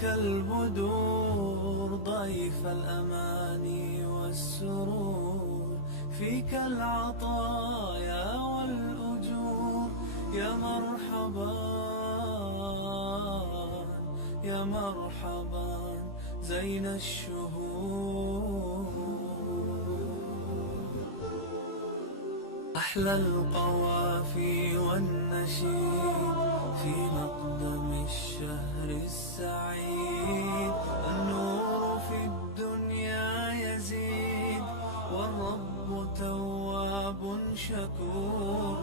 فيك البدور ضيف الأماني والسرور، فيك العطايا والأجور. يا مرحبا يا مرحبا زين الشهور. أحلى القوافي والنشيد في مقدم الشهر السعيد. النور في الدنيا يزيد والرب تواب شكور.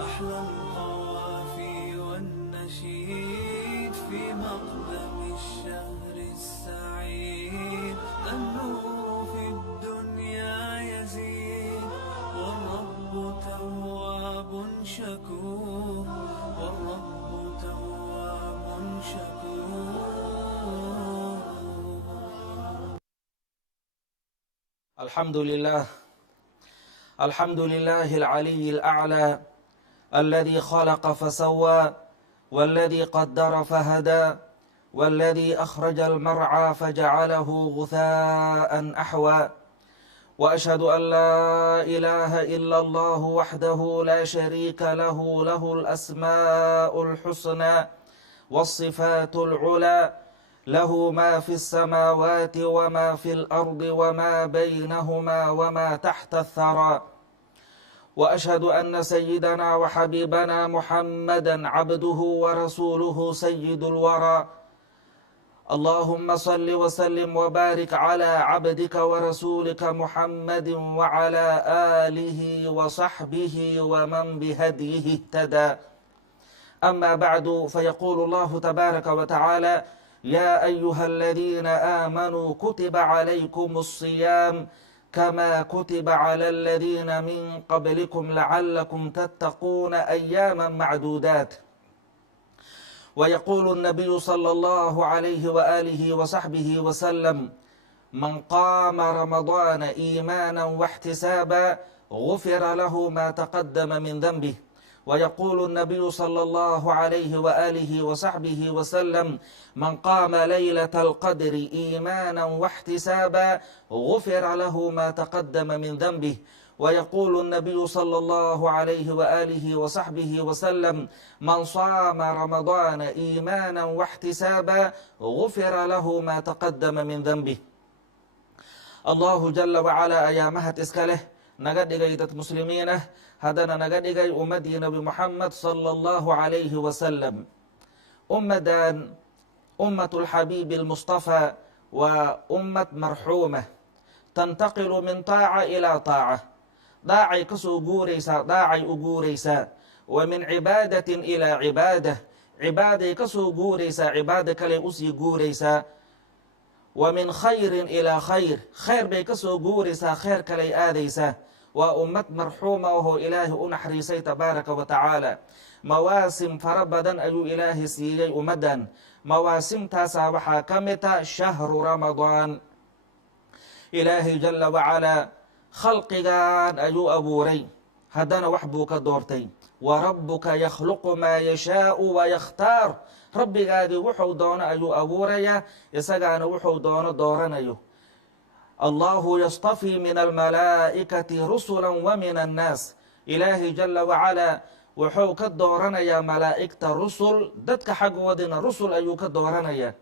أحلى القوافي والنشيد في مقدم الشهر السعيد. النور في الدنيا يزيد والرب تواب شكور. والرب تواب شكور. الحمد لله العلي الأعلى الذي خلق فسوى والذي قدر فهدى والذي أخرج المرعى فجعله غثاء أحوى. وأشهد أن لا إله إلا الله وحده لا شريك له، له الأسماء الحسنى والصفات العلى، له ما في السماوات وما في الأرض وما بينهما وما تحت الثرى. وأشهد أن سيدنا وحبيبنا محمدا عبده ورسوله سيد الورى. اللهم صل وسلم وبارك على عبدك ورسولك محمد وعلى آله وصحبه ومن بهديه اهتدى. أما بعد، فيقول الله تبارك وتعالى: يا أيها الذين آمنوا كتب عليكم الصيام كما كتب على الذين من قبلكم لعلكم تتقون أياما معدودات. ويقول النبي صلى الله عليه وآله وصحبه وسلم: من قام رمضان إيمانا واحتسابا غفر له ما تقدم من ذنبه. ويقول النبي صلى الله عليه وآله وصحبه وسلم: من قام ليلة القدر إيمانا واحتسابا غفر له ما تقدم من ذنبه. ويقول النبي صلى الله عليه وآله وصحبه وسلم: من صام رمضان إيمانا واحتسابا غفر له ما تقدم من ذنبه. الله جل وعلا أيامها تسكله نقد إغيدة مسلمين هدنا نقد إغي أمدي نبي محمد صلى الله عليه وسلم. أمدان أمة الحبيب المصطفى وأمة مرحومة تنتقل من طاعة إلى طاعة. داعي كسو قوريسا داعي أقوريسا، ومن عبادة إلى عبادة. عبادة كسو قوريسا عبادة كلي أسي قوريسا. ومن خير إلى خير، خير بيكسو قوريسا خير كلي آذيسا. وأمة مرحومة وهو إله أنحريسي تبارك وتعالى. مواسم فربدا أيو إله سيجي أمدا. مواسم تاسا وحاكمتا شهر رمضان. إله جل وعلا خلقان أيو أبوري هدنا وحبوك دورتي. وربك يخلق ما يشاء ويختار. ربي قادي وحو دون أيو أبوري يساقان وحو دون دورن أيو. الله يصطفي من الملائكة رسلا ومن الناس. إلهي جل وعلا وحو كدورن يا ملائكة رسل ددك حق ودنا رسل أيو كدورن يا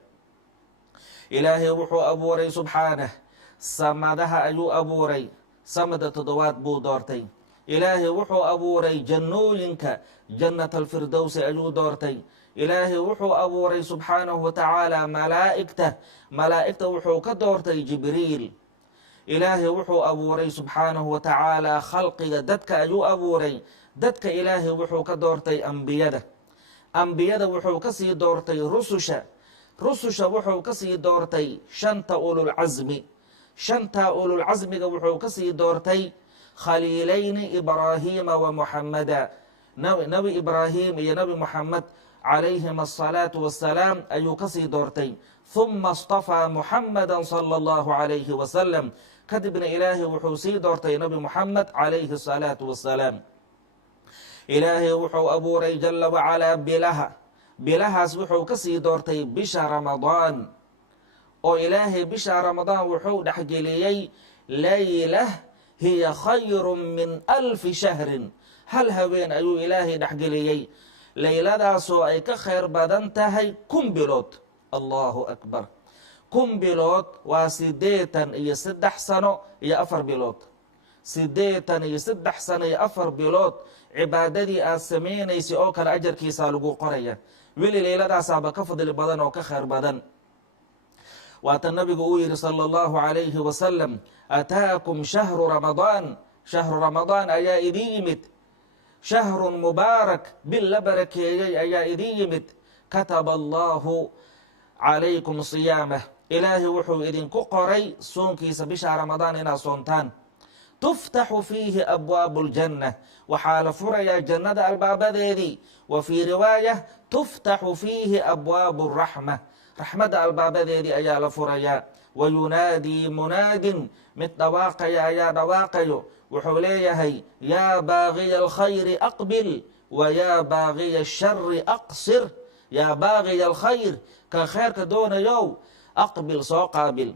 إلهي وحو أبوري سبحانه سمدها أيو أبوري سمد تضوات بو دورتي. إلهي وحو أبوري جنوينك جنة الفردوس أيو دورتي. إلهي وحو أبوري سبحانه وتعالى ملائكته وحو كدورتي جبريل. إلهي وحو أبوري سبحانه وتعالى خلقي ددك أيو أبوري ددك. إلهي وحو كدورتي أنبياء وحو كسي دورتي رسوشا وحو كسي دورتي شنت أولو العزم وحو كسي دورتي خليلين إبراهيم ومحمدا. نبي إبراهيم يا نبي محمد عليهما الصلاة والسلام أيو كسي دورتي. ثم اصطفى محمدا صلى الله عليه وسلم كدبنا إلهي وحوسي دورتي نبي محمد عليه الصلاة والسلام. إلهي وحو أبوري جل وعلا بلها وحو كسي دورتي بشهر رمضان oo ilaahay bisha ramadaan wuxuu dhexgeliyey laylah hiya khayrun min 1000 shahrin. hal haween ayuu ilaahay dhexgeliyey layladaasoo ay ka khayr badan tahay 1000 bilood. allahu akbar. 1000 bilood waa 83 sano iyo 4 bilood. 83 sano iyo 4 bilood cibaadadii aad samaynaysay oo kale ajarkiisaa lagu qoraya. weli layladaasaaba ka fadli badan oo ka khayr badan. waata nabigu uu yihi salى اllahu عalayhi wasalam, ataakum shahru ramadaan. shahru ramadaan ayaa idin yimid. shahrun mubaarak, bil la barakeeyey ayaa idin yimid. kataba allahu calaykum siyaamah. ilaahay wuxuu idinku qoray soonkiisa bisha ramadaan inaad soontaan. tuftaxu fiihi abwaabu ljanna, waxaa la furayaa jannada albaabadeedii. wa fii riwaayah tuftaxu fiihi abwaabu raxma, raxmadda albaabadeedii ayaa la furayaa. wa yunaadii munaadin, mid dhawaaqaya ayaa dhawaaqayo, wuxuu leeyahay yaa baagiya alkhayri aqbil wa yaa baagiya ashari aqsir. yaa baagiya alkhayr, kan kheyrka doonayow aqbil, soo qaabil.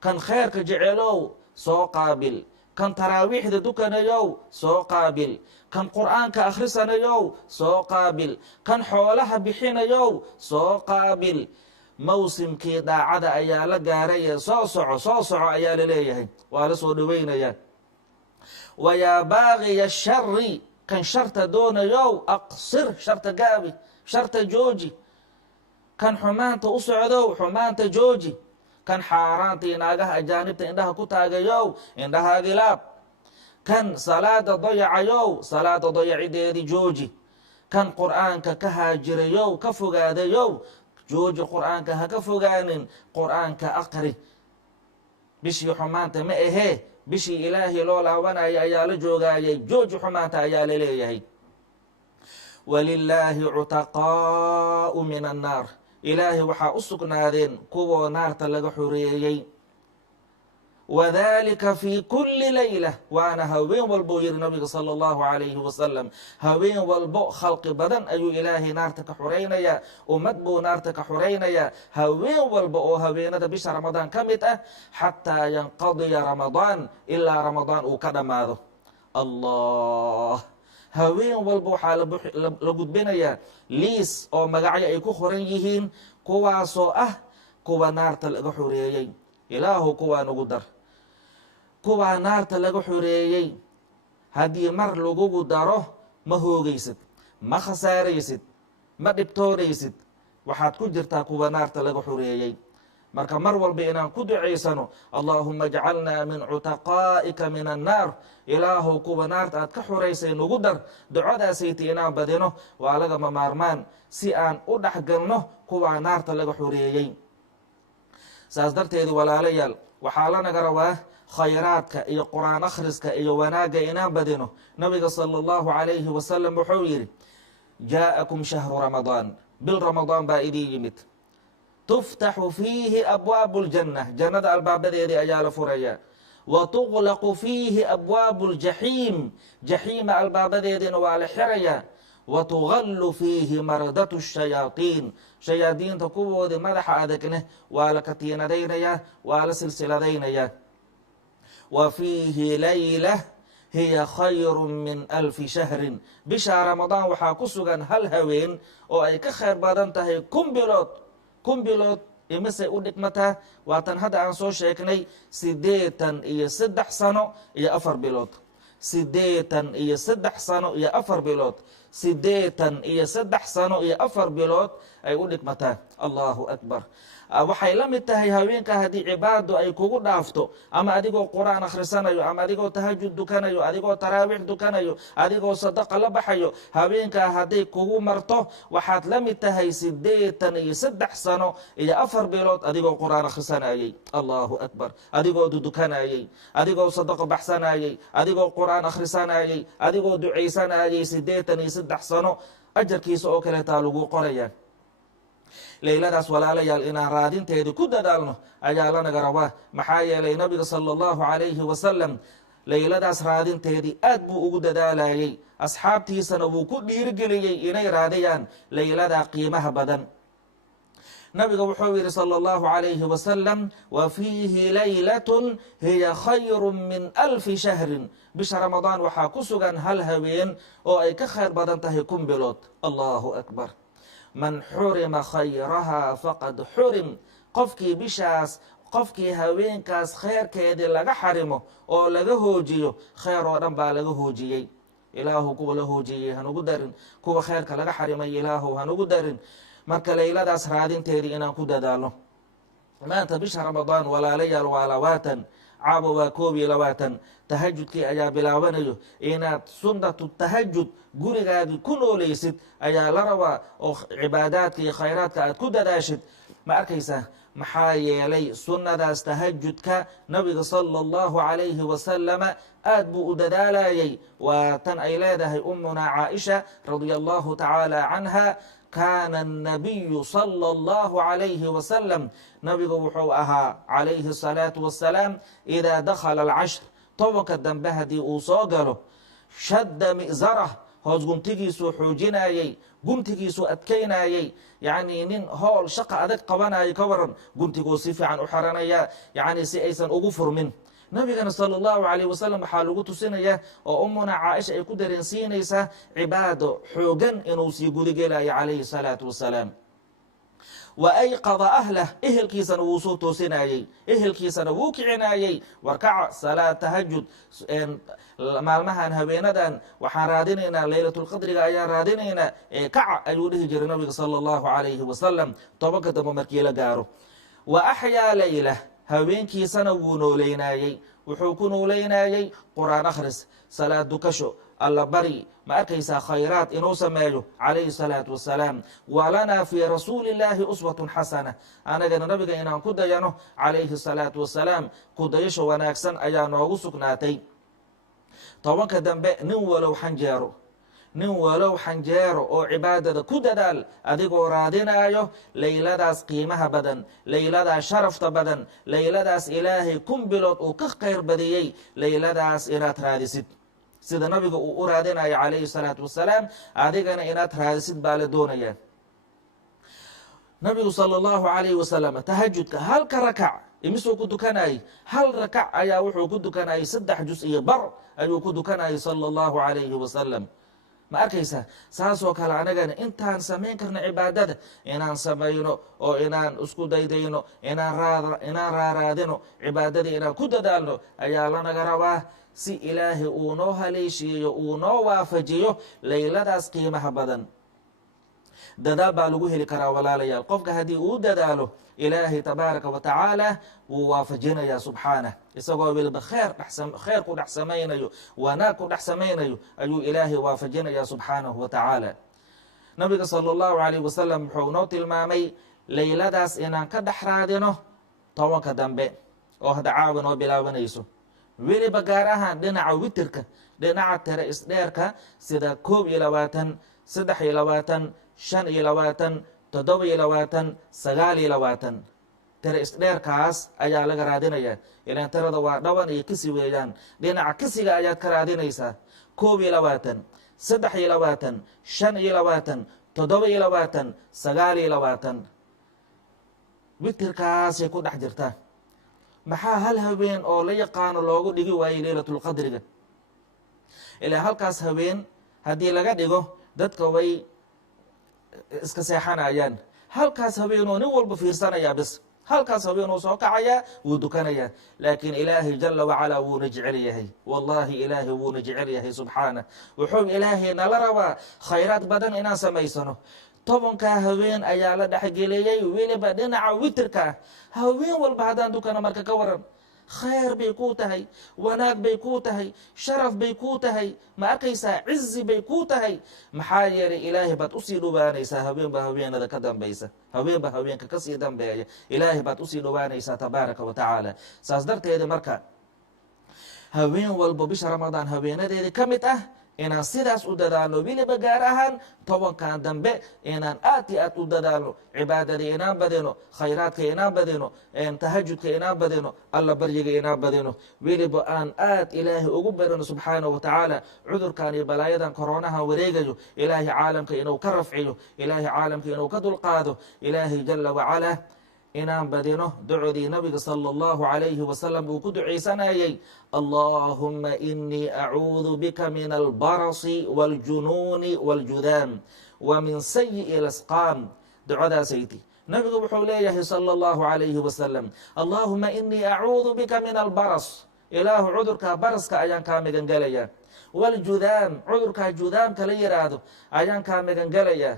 kan kheyrka jecelow soo qaabil. kan taraawiixda dukanayow soo qaabil. kan qur'aanka akhrisanayow soo qaabil. kan xoolaha bixinayow soo qaabil. mawsimkii daacada ayaa la gaaraye soo soco ayaa la leeyahay, waa la soo dhoweynayaa. wa yaa baagiya shari, kan sharta doonayow aqsir, sharta gaabi, sharta jooji. kan xumaanta u socdow xumaanta jooji. kan xaaraanta iyo naagaha ajaanibta indhaha ku taagayow indhaha gilaab. kan salaada dayacayow salaada dayacideedii jooji. kan qur'aanka ka haajirayow ka fogaadayow jooji, qur'aanka ha ka fogaanin, qur'aanka aqri. bishii xumaanta ma ahee bishii ilaahay loo laabanaya ayaa la joogaayay, jooji xumaanta ayaa la leeyahay. walilaahi cutaqaa'u min annaar, ilaahay waxaa u sugnaadeen kuwoo naarta laga xoreeyey. wadalika fii kulli layla, waana haween walbou yihi nabiga salى اllahu عalayhi wasalam. haween walbo khalqi badan ayuu ilaahay naarta ka xuraynayaa, ummad buu naarta ka xuraynayaa, haween walba oo haweenada bisha ramadaan ka mid ah, xataa yanqadiya ramadaan, ilaa ramadaan uu ka dhammaado. allah, haween walba waxaa la gudbinayaa liis oo magacyo ay ku qoran yihiin, kuwaasoo ah kuwa naarta laga xoreeyey. ilaahu kuwaa nagu dar. kuwaa naarta laga xoreeyey haddii mar lagugu daro ma hoogaysid, ma khasaaraysid, ma dhibtoonaysid, waxaad ku jirtaa kuwa naarta laga xoreeyey. marka mar walba inaan ku ducaysano, allaahuma ajcalnaa min cutaqaa'ika min annaar, ilaahu kuwa naarta aad ka xoraysay nagu dar. ducadaasayta inaan badino waa lagama maarmaan si aan u dhexgalno kuwaa naarta laga xoreeyey. saas darteedi walaalayaal, waxaa lanaga rabaa khayraadka iyo qur'aan akhriska iyo wanaagga inaan badino. nabiga salى اllahu عalayhi wasalam wuxuu yihi, jaa'akum shahru ramadaan, bil ramadaan baa idin yimid. tuftaxu fiihi abwaabu ljanna, jannada albaabadeedii ayaa la furayaa. wa tuqlaqu fiihi abwaabu ljaxiim, jaxiima albaabadeediina waa la xirayaa. wa tugallu fiihi mardatu shayaaiin, shayaadiinta kuwoodii madaxa adagne waa la katiinadaynayaa, waa la silsiladaynayaa. wa fiihi layla hiya khayru min 1000 shahrin, bisha ramadaan waxaa ku sugan hal haween oo ay ka khayr badan tahay 1000 bilood. 1000 bilood imisay u dhigmataa? waatan hadda aan soo sheegnay 83 sano iyo 4 bilood. 83 sano iyo 4 bilood. 83 sano iyo 4 bilood ay u dhigmataa. allahu akbar. waxay la mid tahay haweenka haddii cibaado ay kugu dhaafto, ama adigoo qur'aan akhrisanayo, ama adigoo tahajud dukanayo, adigoo taraawiix dukanayo, adigoo sadaqa la baxayo, haweenkaa hadday kugu marto waxaad la mid tahay 83 sano iyo 4 bilood adigoo qur'aan akhrisanayey. allahu akbar. adigoo dudukanayey, adigoo sadaqa baxsanayey, adigoo qur'aan akhrisanayey, adigoo ducaysanayey, 83 sano ajarkiisa oo kaleetaa lagu qoraya. layladaas walaalayaal inaan raadinteedii ku dadaalno ayaa lanaga rabaa. maxaa yeelay nabiga salى اllahu عalayhi wasalam layladaas raadinteedii aad buu ugu dadaalayey, asxaabtiisana wuu ku dhiirigeliyey inay raadiyaan layladaa qiimaha badan. nabiga wuxuu yidhi salى اllahu عalayhi wasalam wa fiihi laylatun hiya khayru min alfi shahrin, bisha ramadaan waxaa ku sugan hal haween oo ay ka khayr badan tahay kun bilood. allahu akbar. man xurima khayraha faqad xurim, qofkii haweenkaas khayrkeedii laga xarimo oo laga hoojiyo, khayr oo dhan baa laga hoojiyey. ilaahu kuwa la hoojiyey hanugu darin, kuwa khayrka laga xarimay ilaahu hanugu darin. marka layladaas raadinteedii inaan ku dadaalo. maanta bisha ramadaan walaalayaal waa 20, caabo waa 21. tahajudkii ayaa bilaabanayo. inaad sunnatu tahajud gurigaadii ku nooleysid ayaa la rabaa, oo cibaadaadka iyo khayraadka aad ku dadaashid. ma arkaysaa? maxaa yeelay sunnadaas tahajudka nabiga sala allahu calayhi wasalama aad buu u dadaalayay. waa tan ay leedahay ummunaa caaisha radia allahu tacaala canha, kaana annabiyu sala allahu calayhi wasalam, nabigu wuxuu ahaa calayhi asalaatu wassalaam, idaa dakhala alcashr, 10ka dambe haddii uu soo galo, shadda mi'zarah, hoos guntigiisuu xoojinayey, guntigiisuu adkaynayey. yacni nin hool shaqa adag qabanayo ka waran, guntiguu si fiican u xaranaya, yacni si aysan ugu furmin. nabigana sala allahu calayh wasalam waxaa lagu tusinaya oo ummuna caaisha ay ku dareensiinaysaa cibaado xoogan inuu sii gudagelayo calayhi salaatu wassalaam. wa ayqada ahlah, ehelkiisana wuu soo toosinayey, ehelkiisana wuu kicinayey. warkaca salaad tahajud, maalmahan haweenadan waxaan raadinaynaa laylatulqadriga ayaan raadinaynaa, kaca ayuu dhihi jiray nabiga sala allahu calayhi wasalam 10ka dambe markii la gaaro. wa axyaa laylah, haweenkiisana wuu nooleynayey. wuxuu ku nooleynayey qur'aan akhris, salaad dukasho, alla bari, ma arkaysaa khayraad inuu sameeyo calayhi salaatu wassalaam. walanaa fii rasuuli illaahi uswatun xasana, anagana nabiga inaan ku dayano calayhi salaatu wassalaam, ku dayasho wanaagsan ayaa noogu sugnaatay. 10ka dambe nin walow xanjeero oo cibaadada ku dadaal, adigoo raadinayo layladaas qiimaha badan, layladaas sharafta badan, layladaas ilaahay 1000 bilood uu ka khayr badiyey, layladaas inaad raadisid sida nabiga uu u raadinayo calayhi salaatu wassalaam, adigana inaad raadisid baa la doonayaa. nabigu sala allahu calayhi wasalam tahajudka halka rakac imisuu ku dukanayay? hal rakac ayaa wuxuu ku dukanayay 3 juz iyo bar ayuu ku dukanayay sala allahu calayhi wasalam. ma arkaysaa? saasoo kale anagana intaan samayn karno cibaadada inaan samayno, oo inaan isku daydayno, inaan raaraadino cibaadadii inaan ku dadaalno ayaa lanaga rabaa, si ilaahay uu noo haleeshiiyo, uu noo waafajiyo layladaas qiimaha badan. dadaal baa lagu heli karaa walaalayaal. qofka haddii uu dadaalo, ilaahay tabaaraka wa tacaala wuu waafajinayaa subxaanah, isagoo weliba khayr ku dhex samaynayo, wanaag ku dhex samaynayo ayuu ilaahay waafajinayaa subxaanahu wa tacaala. nabiga sala allahu calayh wasalam wuxuu noo tilmaamay layladaas inaan ka dhex raadino 10ka dambe oo hadda caawa noo bilaabanayso. weliba gaar ahaan dhinaca witirka, dhinaca tire isdheerka sida 21, 23, 25, 27, 29. tire isdheerkaas ayaa laga raadinayaa. ilaan tirada waa dhawan iyo kisi weeyaan, dhinaca kisiga ayaad ka raadinaysaa. 21, 23, 25, 27, 29 witirkaasay ku dhex jirtaa. maxaa hal haween oo la yaqaano loogu dhigi waayey laylatulqadriga? ilaa halkaas haween haddii laga dhigo dadka way iska seexanayaan. halkaas haweenoo nin walba fiirsanaya bis, halkaas haweenoo soo kacayaa wuu dukanayaa. laakiin ilaahay jala wacalaa wuuna jecel yahay, wallahi ilaahay wuuna jecel yahay subxaanah. wuxuu ilaahay nala rabaa khayraad badan inaan samaysano. 10kaa haween ayaa la dhexgeliyey, weliba dhinaca witirka. haween walba haddaan dukano marka ka waran, khayr bay kuu tahay, wanaag bay kuu tahay, sharaf bay kuu tahay, ma arkaysaa cizi bay kuu tahay. maxaa yeelay ilaahay baad usii dhowaanaysaa haweenba haweenada ka dambaysa, haweenba haweenka kasii dambeeya, ilaahay baad usii dhowaanaysaa tabaaraka wa tacaala. saas darteeda marka haween walba bisha ramadaan haweenadeedii ka mid ah inaan sidaas u dadaalno weliba gaar ahaan tobankan dambe inaan aad iyo aad u dadaalno cibaadada inaan badino khayraadka inaan badino tahajudka inaan badino alla baryiga inaan badino weliba aan aad ilaahay ugu barino subxaanahu watacaala cudurkan iyo balaayadan koronaha wareegayo ilaahay caalamka inuu ka rafciyo ilaahay caalamka inuu ka dulqaado ilaahay jala wacalaa inaan badino ducodii nabiga salى اllahu عalayhi wasalam uu ku ducaysanayay allahuma inii acuudu bika min albarasi wاljunuuni wاljudaam wa min sayiءi اlasqaam ducadaasaydi nabigu wuxuu leeyahay salى اllahu عalayhi wasalam allahuma inii acuudu bika min albaras ilaahu cudurkaa baraska ayaan kaa magan gelaya wاljudaam cudurkaa judaamka la yiraahdo ayaan kaa magan gelaya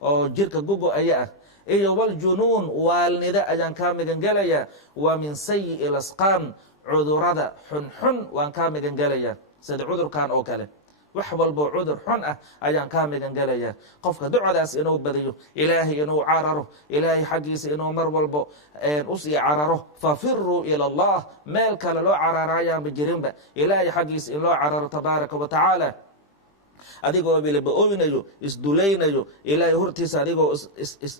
oo jirka gugo aya ah iyo wljunuun waalnida ayaan kaa magan gelaya wa min sayiءi lasqaam cudurada xunxun waan kaa magan gelaya sida cudurkan oo kale wax walbo cudur xun ah ayaan kaa magan gelaya qofka ducadaas inuu badiyo ilaahay inuu cararo ilaahay xaggiisa inuu mar walbo usii cararo fafiruu ilى اllah meel kale loo cararayaanba jirinba ilaahay xaggiisa in loo cararo tabaaraka wa tacaala adigoo weliba oynayo isdulaynayo ilaahay hortiisa adigoo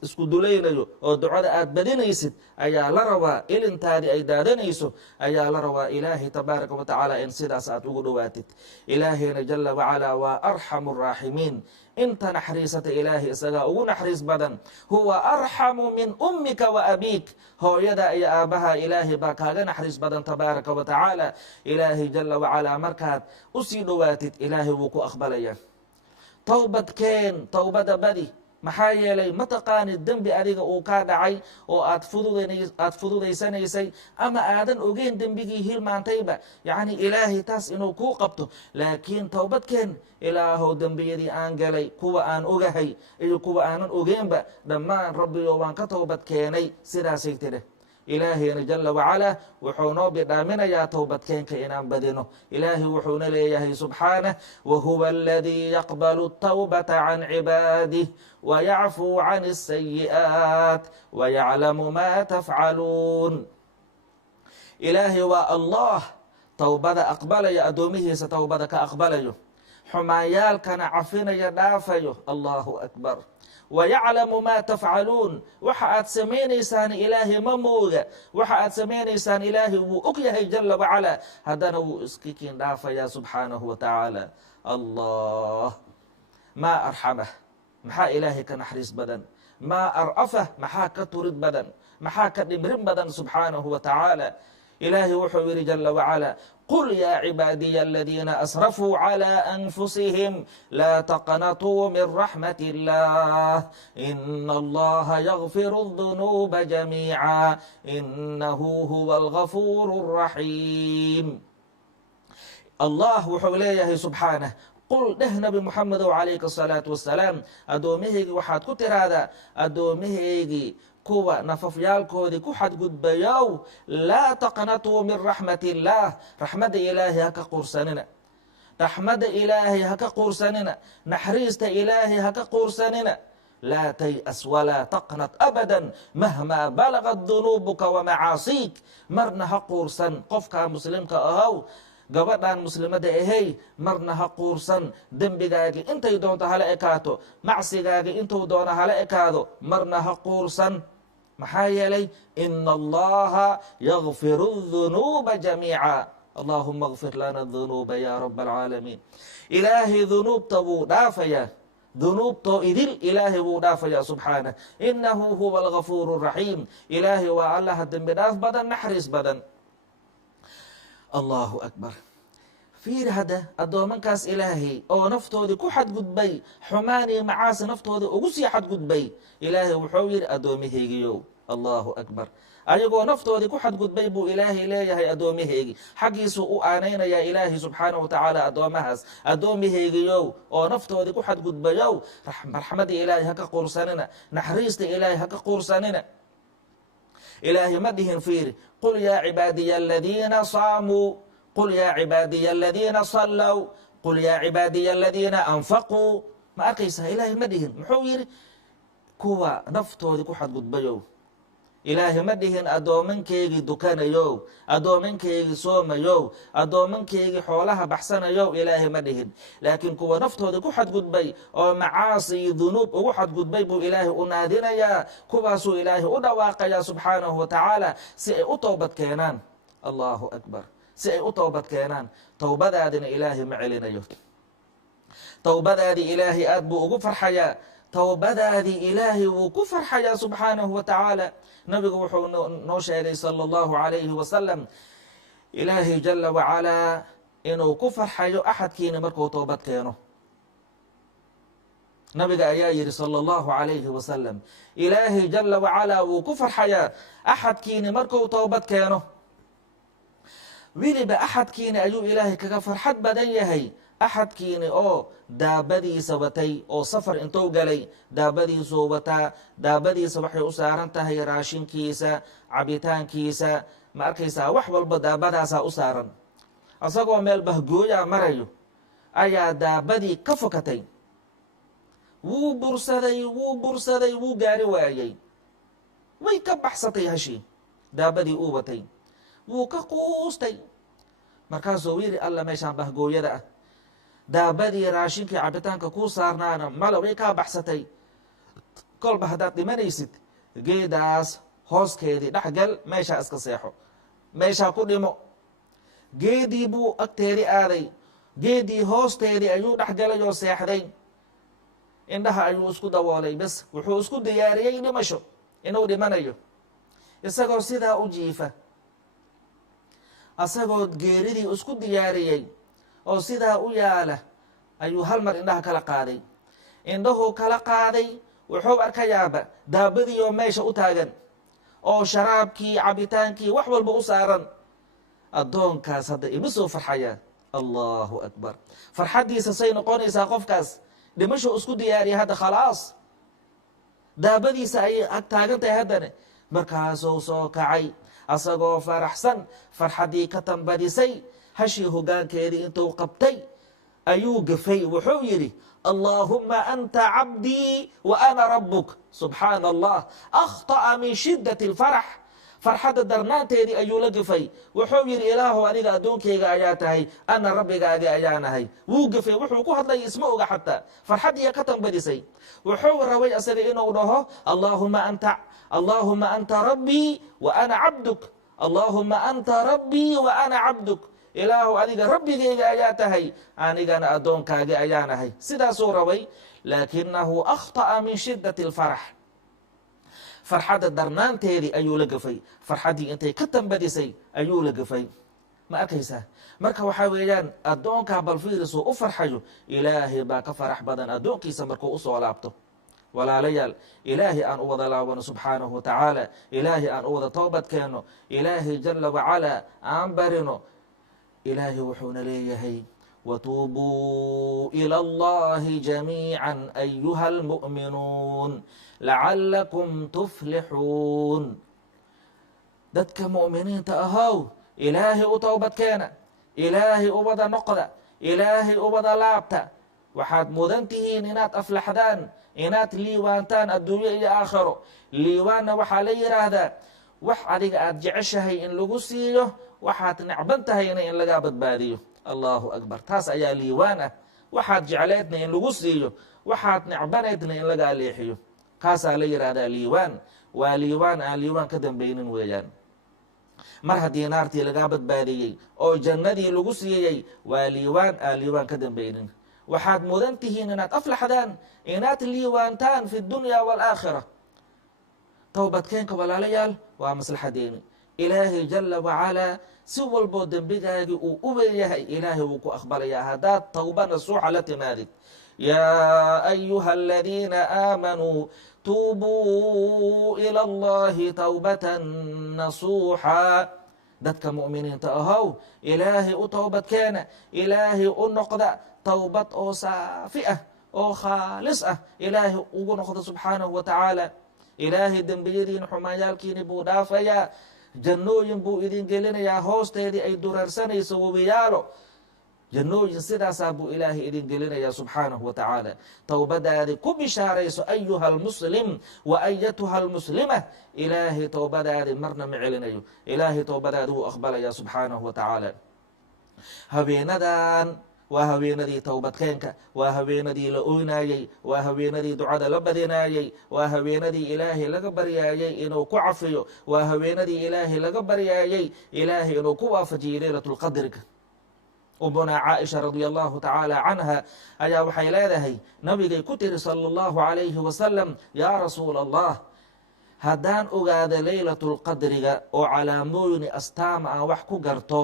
isku dulaynayo oo ducada aad badinaysid ayaa la rabaa ilintaadii ay daadanayso ayaa la rabaa ilaahay tabaaraka wa tacaala in sidaas aad ugu dhowaatid ilaahayna jala wacalaa waa arxamu الraaximiin inta naxariisata ilaahay isagaa ugu naxariis badan huwa arxamu min ummika wa abiik hooyada iyo aabbaha ilaahay baa kaaga naxariis badan tabaaraka wa tacaala ilaahay jala wacalaa markaad usii dhowaatid ilaahay wuu ku aqbalaya towbadkeen towbada badi maxaa yeelay mataqaanid dembi adiga uu kaa dhacay oo aad fududaysanaysay ama aadan ogeyn dembigii hilmaantayba yacni ilaahay taas inuu kuu qabto laakiin towbadkeen ilaahow dembiyadii aan galay kuwa aan ogahay iyo kuwa aanan ogeynba dhammaan rabbiyo waan ka towbad keenay sidaasay tidhe ilaahayna jala wacalaa wuxuu noo bidhaaminayaa towbadkeenka inaan badino ilaahay wuxuuna leeyahay subxaanah wahuwa aladii yaqbalu الtawbata can cibaadih wayacfuu can الsayi'aat wayaclamu ma tafcaluun ilaahay waa allah towbada aqbalaya addoomihiisa towbada ka aqbalayo xumaanyaalkana cafinaya dhaafayo allahu akbar wayaclamu maa tafcaluun waxa aad samaynaysaan ilaahay ma mooga waxa aad samaynaysaan ilaahay wuu og yahay jala wacalaa haddana wuu iskikiin dhaafayaa subxaanahu wa tacaala allah maa arxamah maxaa ilaahay ka naxariis badan maa ar'afah maxaa ka turid badan maxaa ka dhimrin badan subxaanahu wa tacaala ilaahay wuxuu yihi jala wacalaa qul yaa cibaadiya aladiina asrafuu calى anfusihim laa taqnatuu min raxmat اllah ina allaha yagfiru الdunuuba jamiica inahu huwa algafuur الraxiim allah wuxuu leeyahay subxaanah qul dheh nabi muxamedow calayka الsalaatu wasalaam addoomahaygii waxaad ku tiraahdaa addoomahaygii kuwa nafafyaalkoodii ku xadgudbayow laa taqnatuu min raxmat illaah raxmadda ilaahay haka quursanina raxmadda ilaahay haka quursanina naxariista ilaahay haka quursanina laa tay'as walaa taqnat abadan mahmaa balagad dunuubuka wamacaasiik marna ha quursan qofkaa muslimka ahow gabadhan muslimada ahay marna ha quursan dembigaagii intay doonto hala ekaato macsigaagii intuu doono hala ekaado marna ha quursan maxaa yeelay ina allaha yagfiru الdunuuba jamiica allahuma اغfir lana الdunuuba ya rab اlcaalamiin ilaahay dunuubta wuu dhaafayaa dunuubtoo idil ilaahay wuu dhaafayaa subxaanah inahu huwa algafuur الraxiim ilaahay waa allaha dembi dhaaf badan naxariis badan allahu akbar fiir hadda addoomankaas ilaahay oo naftoodii ku xadgudbay xumaan iyo macaasi naftoodii ugu sii xadgudbay ilaahay wuxuu yihi addoommahaygiyow allahu akbar ayagoo naftoodii ku xadgudbay buu ilaahay leeyahay addoomahaygii xaggiisuu u aanaynayaa ilaahay subxaanahu wa tacaala addoomahaas addoommahaygiyow oo naftoodii ku xadgudbayow raxmadda ilaahay haka quursanina naxariista ilaahay haka quursanina ilaahay ma dhihin fiiri qul yaa cibaadiya aladiina saamuu qul yaa cibaadiya aladiina sallow qul yaa cibaadiya aladiina anfaquu ma arkaysaa ilaahay ma dhihin muxuu yihi kuwa naftoodii ku xadgudbayow ilaahay ma dhihin addoomankeygii dukanayow, addoomankeygii soomayow, addoomankeygii xoolaha baxsanayow, ilaahay ma dhihin. laakiin kuwa naftooda ku xadgudbay oo macaasi iyo dunuub ugu xadgudbay buu ilaahay u naadinayaa, kuwaasuu ilaahay u dhawaaqayaa subxaanahu wa tacaala si ay u toobad keenaan. allahu akbar, si ay u toobad keenaan. towbadaadina ilaahay ma celinayo. towbadaadii ilaahay aad buu ugu farxayaa, towbadaadii ilaahay wuu ku farxayaa subxaanahu wa tacaala. nabigu wuxuu noo sheegay sala allahu calayhi wasalam, ilaahay jala wacalaa inuu ku farxayo axadkiina markuu toobad keeno. nabiga ayaa yihi sala allahu calayhi wasalam, ilaahay jala wacalaa wuu ku farxayaa axadkiina markuu toobad keeno. weliba axadkiina ayuu ilaahay kaga farxad badan yahay axadkiini oo daabadiisa watay oo safar intuu galay, daabadiisuu wataa, daabadiisa waxay u saaran tahay raashinkiisa, cabitaankiisa, ma arkaysaa, wax walba daabadaasaa u saaran. asagoo meel bahgooyaa marayo ayaa daabadii ka fokatay, wuu bursaday, wuu gaari waayey, way ka baxsatay hashii daabadii uu watay, wuu ka quustay. markaasuu yidhi alla meeshaan bahgooyada ah, daabadii raashinkii cabitaanka kuu saarnaana mala way kaa baxsatay, kolba haddaad dhimanaysid geedaas hooskeedii dhexgal, meeshaa iska seexo, meeshaa ku dhimo. geedii buu agteedii aaday, geedii hoosteedii ayuu dhexgalay oo seexday, indhaha ayuu isku daboolay, bes wuxuu isku diyaariyey dhimasho, inuu dhimanayo. isagoo sidaa u jiifa, asagoo geeridii isku diyaariyey oo sidaa u yaala, ayuu hal mar indhaha kala qaaday. indhahuu kala qaaday, wuxuu arkayaaba daabadii oo meesha u taagan oo sharaabkii, cabitaankii, wax walba u saaran. addoonkaas hadda ima soo farxayaa. allahu akbar, farxaddiisa say noqonaysaa qofkaas. dhimashuu isku diyaariyay hadda, khalaas daabadiisa ayay ag taagan tahay haddana. markaasuu soo kacay asagoo faraxsan, farxaddii ka tambadisay. hashii hogaankeedii intuu qabtay ayuu gafay, wuxuu yidhi allaahumma anta cabdii wa ana rabbuk. subxaana allah, akhطa'a min shiddati اlfarax, farxadda darnaanteedii ayuu la gafay. wuxuu yidhi ilaahow adiga addoonkeyga ayaa tahay, ana rabbigaagi ayaa nahay. wuu gafay, wuxuu ku hadlay isma oga xataa, farxaddiiya ka tambadisay. wuxuu rabay asaga inuu dhaho allaahuma anta rabbii wa ana cabduk, allaahuma anta rabbii wa ana cabduk. ilaahu adiga rabbigeyga ayaa tahay, anigana addoonkaagi ayaa nahay. sidaasuu rabay, laakinahu akhطa'a min shiddati اlfarax, farxadda darnaanteedii ayuu la gafay. farxaddii intay ka tambadisay ayuu la gafay. ma arkaysaa? marka waxaa weeyaan addoonkaa balfiirisuu u farxayo, ilaahay baa ka farax badan addoonkiisa markuu usoo laabto. walaalayaal, ilaahay aan u wada laabano subxaanahu wa tacaala, ilaahay aan u wada toobad keenno, ilaahay jala wacalaa aan barino. ilaahay wuxuuna leeyahay, watuubuu ila allahi jamiican ayuha almu'minuun lacalakum tuflixuun. dadka mu'miniinta ahow, ilaahay u toobad keena, ilaahay u wada noqda, ilaahay u wada laabta. waxaad mudan tihiin inaad aflaxdaan, inaad liiwaantaan adduunyo iyo aakhiro. liiwaanna waxaa la yidhaahdaa wax adiga aad jeceshahay in lagu siiyo, waxaad necban tahayna in lagaa badbaadiyo. allahu akbar, taas ayaa liiwaan ah. waxaad jecleedna in lagu siiyo, waxaad necbaneedna in lagaa leexiyo. kaasaa la yidhaahdaa liiwaan. waa liiwaan aan liiwaan ka dambaynin weeyaan. mar haddii naartii lagaa badbaadiyey oo jannadii lagu siiyey, waa liiwaan aan liiwaan ka dambaynin. waxaad mudan tihiin inaad aflaxdaan, inaad liiwaantaan fi dunya waalaakhira. towbadkeenka walaalayaal waa maslaxadeeni. ilaahay jala wacalaa si walboo dembigaagii uu u weeyahay, ilaahay wuu ku aqbalayaa haddaad towba nasuuxa la timaadid. yaa ayuha aladiina aamanuu tuubuu ila allahi towbatan nasuuxa. dadka mu'miniinta ahow, ilaahay u towbad keena, ilaahay u noqda towbad oo saafi ah, oo khaalis ah. ilaahay ugu noqda subxaanahu wa tacaala. ilaahay dembiyadiina xumaanyaalkiini buu dhaafayaa, jannooyin buu idin gelinayaa hoosteedii ay dureersanayso webiyaalo. jannooyin sidaasaa buu ilaahay idin gelinayaa subxaanahu wa tacaala. towbadaadi ku bishaarayso ayuha almuslim wa ayatuha almuslima. ilaahay towbadaadi marna ma celinayo, ilaahay towbadaadi wuu aqbalayaa subxaanahu wa tacaala. habeenadan waa habeenadii towbadkeenka, waa habeenadii la oynaayey, waa habeenadii ducada la badinaayey, waa habeenadii ilaahay laga baryaayey inuu ku cafiyo, waa habeenadii ilaahay laga baryaayey ilaahay inuu ku waafajiyo leylatulqadriga. umunaa caaisha radia allahu tacaala canha ayaa waxay leedahay, nabigay ku tiri sala allahu calayhi wasalam, yaa rasuula allah, haddaan ogaada leylatulqadriga oo calaamooyni astaama aan wax ku garto,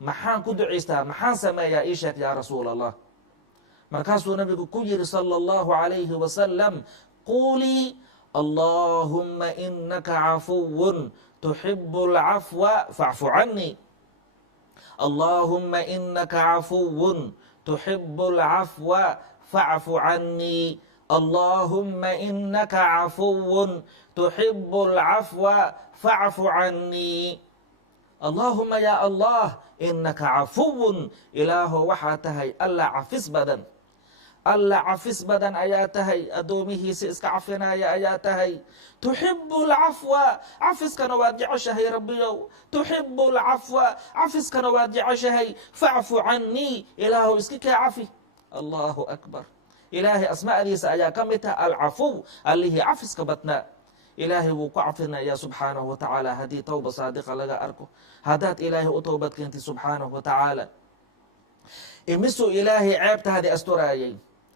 maxaan ku ducaystaa, maxaan sameeyaa ii sheeg yaa rasuul allah. markaasuu nabigu ku yiri sala allahu calayhi wasalam, quulii allahumma inaka cafuwun tuxibu alcafwa facfu canii. allahumma inaka cafuwun tuxibu alcafwa facfu canii. allahumma inaka cafuwun tuxibu alcafwa facfu canii. allahuma ya allah inaka cafuwun, ilaahow waxaa tahay alla cafis badan, alla cafis badan ayaa tahay, addoomihiisa iska cafinaya ayaa tahay. tuxibu alcafwa, cafiskana waad jeceshahay rabbiyow. tuxibu alcafwa, cafiskana waad jeceshahay. facfu canii, ilaahow iska kaa cafi. allahu akbar. ilaahay asmaadiisa ayaa ka mid taha alcafuw, allihii cafiska badnaa. ilaahay wuu ku cafinaya subxaanahu wa tacaala haddii towba saadiqa laga arko, haddaad ilaahay u towbad keentay subxaanahu wa tacaala. imisuu ilaahay ceebtaadii asturaayey,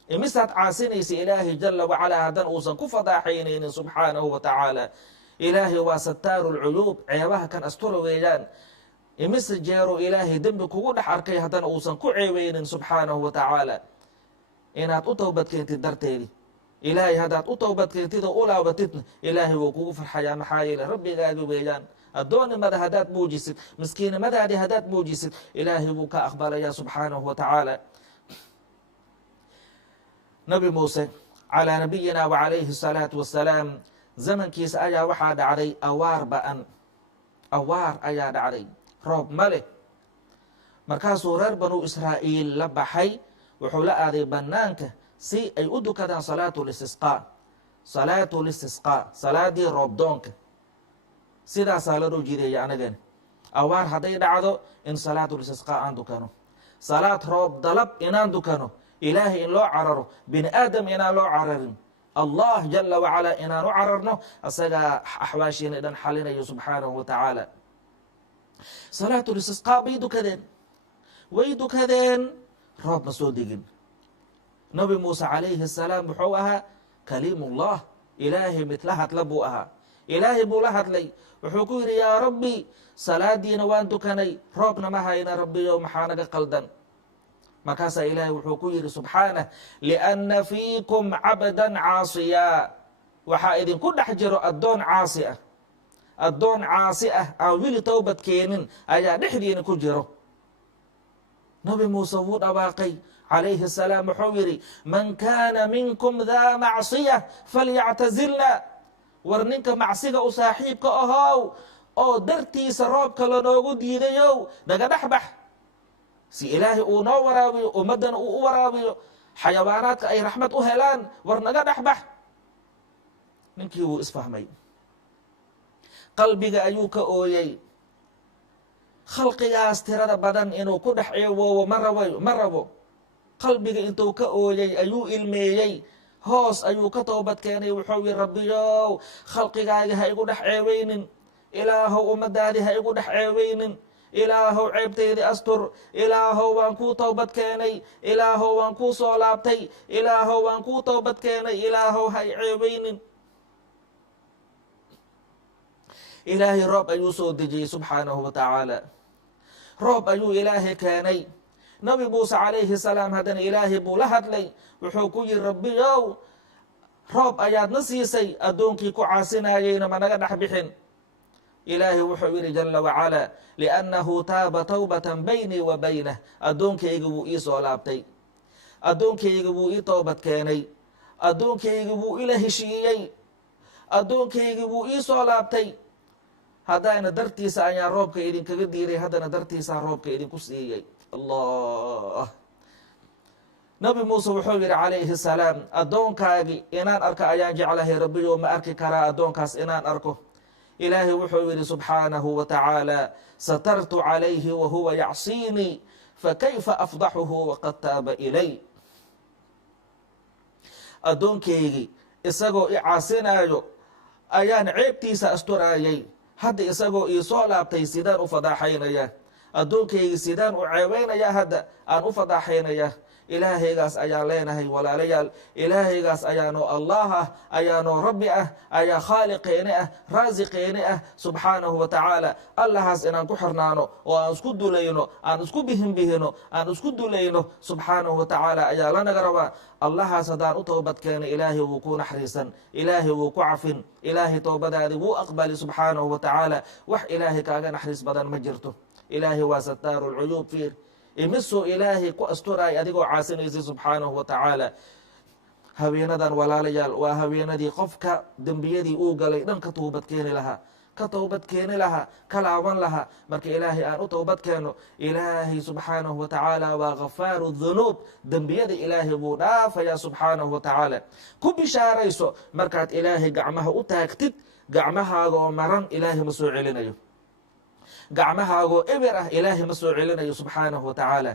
imisaad caasinaysa ilaahay jala wacalaa haddan uusan ku fadaaxaynaynin subxaanahu wa tacaala. ilaahay waa sataaru lcuyuub, ceebaha kan astura weeyaan. imise jeero ilaahay dembi kugu dhex arkay haddana uusan ku ceebeynin subxaanahu wa tacaala. inaad u towbad keentid darteedii, ilaahay haddaad u towbad keentid oo u laabatidna ilaahay wuu kugu farxayaa, maxaa yeele rabbigaagi weeyaan. addoonnimada haddaad muujisid, miskiinimadaadii haddaad muujisid, ilaahay wuu ka aqbalayaa subxaanahu wa tacaala. nabi muuse calaa nabiyina wa calayhi salaatu wassalaam, zamankiisa ayaa waxaa dhacday awaar ba'an, awaar ayaa dhacday, roob ma leh. markaasuu reer banuu israa'iil la baxay, wuxuu la aaday bannaanka si ay u dukadaan salaatulistisqaa, salaatulistisqaa, salaadii roobdoonka. sidaasaa la dhoo jideeya anagani. awaar hadday dhacdo in salaatulistisqaa aan dukano, salaad roob dalab inaan dukano, ilaahay in loo cararo, bini aadam inaan loo cararin, allah jala wacalaa inaan u cararno, asagaa axwaashiina dhan xalinayo subxaanahu wa tacaala. salaatulistisqaa bay dukadeen, way dukadeen, roob ma soo degin. nabi muuse calayhi asalaam wuxuu ahaa kaliimullah, ilaahay mid la hadla buu ahaa. ilaahay buu la hadlay, wuxuu ku yidhi yaa rabbi, salaadiina waan dukanay, roobna ma hayna rabbiyow, maxaa naga qaldan. markaasaa ilaahay wuxuu ku yidhi subxaanah, lianna fiikum cabdan caasiya, waxaa idinku dhex jiro addoon caasi ah, addoon caasi ah aan weli towbad keenin ayaa dhexdiina ku jiro. nabi muuse wuu dhawaaqay calayhi asalaam, wuxuu yidhi man kaana minkum daa macsiya falyactazilna. war ninka macsiga u saaxiibka ahow oo dartiisa roobka lanoogu diidayow, naga dhex bax, si ilaahay uu noo waraabiyo, ummaddana uu u waraabiyo, xayawaanaadka ay raxmad u helaan, war naga dhex bax. ninkii wuu isfahmay, qalbiga ayuu ka ooyey. khalqigaas tirada badan inuu ku dhex ceewoowo ma rabo. qalbiga intuu ka ooyey ayuu ilmeeyey, hoos ayuu ka toobad keenay. wuxuu yihi rabbiyow, khalqigaagi ha igu dhex ceeweynin, ilaahow ummadaadii ha igu dhex ceeweynin, ilaahow ceebtaydii astur, ilaahow waan kuu toobad keenay, ilaahow waan kuu soo laabtay, ilaahow waan kuu toobad keenay, ilaahow ha i ceeweynin. ilaahay roob ayuu soo dejiyey subxaanahu wa tacaala, roob ayuu ilaahay keenay. nabi muuse calayhi salaam haddana ilaahay buu la hadlay, wuxuu ku yihi rabbiyow, roob ayaadna siisay, addoonkii ku caasinayeyna ma naga dhex bixin. ilaahay wuxuu yihi jala wacalaa, liannahu taaba towbatan baynii wa baynah, addoonkayga wuu ii soo laabtay, addoonkayga wuu ii toobad keenay, addoonkayga wuu ila heshiiyey, addoonkayga wuu ii soo laabtay. haddana dartiisa ayaa roobka idinkaga diiray, haddana dartiisaa roobka idinku siiyey. allah. nabi muuse wuxuu yidhi calayhi salaam, addoonkaagii inaan arko ayaan jeclahay rabbiyo, ma arki karaa addoonkaas inaan arko? ilaahay wuxuu yidhi subxaanahu wa tacaala, satartu calayhi wa huwa yacsiinii fakayfa afdaxuhu waqad taaba ilay. addoonkaygii isagoo i caasinaayo ayaan ceebtiisa asturaayay, hadda isagoo ii soo laabtay sidaan u fadaaxaynaya? addoonkaygii sidaan u ceebaynaya hadda aan u fadaaxaynaya? ilaahaygaas ayaan leenahay walaalayaal, ilaahaygaas ayaanoo allah ah, ayaanoo rabbi ah, ayaa khaaliqeeni ah, raasiqeeni ah subxaanahu wa tacaala. allahaas inaan ku xirnaano oo aan isku dulayno, aan isku bihinbihino, aan isku dulayno subxaanahu wa tacaala ayaa lanaga rabaa. allahaas haddaan u toobad keeno, ilaahay wuu ku naxariisan, ilaahay wuu ku cafin, ilaahay toobadaadi wuu aqbali subxaanahu wa tacaala. wax ilaahay kaaga naxariis badan ma jirto. ilaahay waa sataaru lcuyuub. fiir imisuu ilaahay ku asturaay adigoo caasinaysay subxaanahu wa tacaala. haweenadan walaalayaal waa haweenadii qofka dembiyadii uu galay dhan ka toobad keeni lahaa, ka toobad keeni lahaa, ka laaban lahaa. marka ilaahay aan u toobad keeno, ilaahay subxaanahu wa tacaala waa gafaaru dunuub, dembiyada ilaahay buu dhaafayaa subxaanahu wa tacaala. ku bishaarayso markaad ilaahay gacmaha u taagtid, gacmahaagoo maran ilaahay ma soo celinayo, gacmahaagoo eber ah ilaahay ma soo celinayo subxaanahu wa tacaala.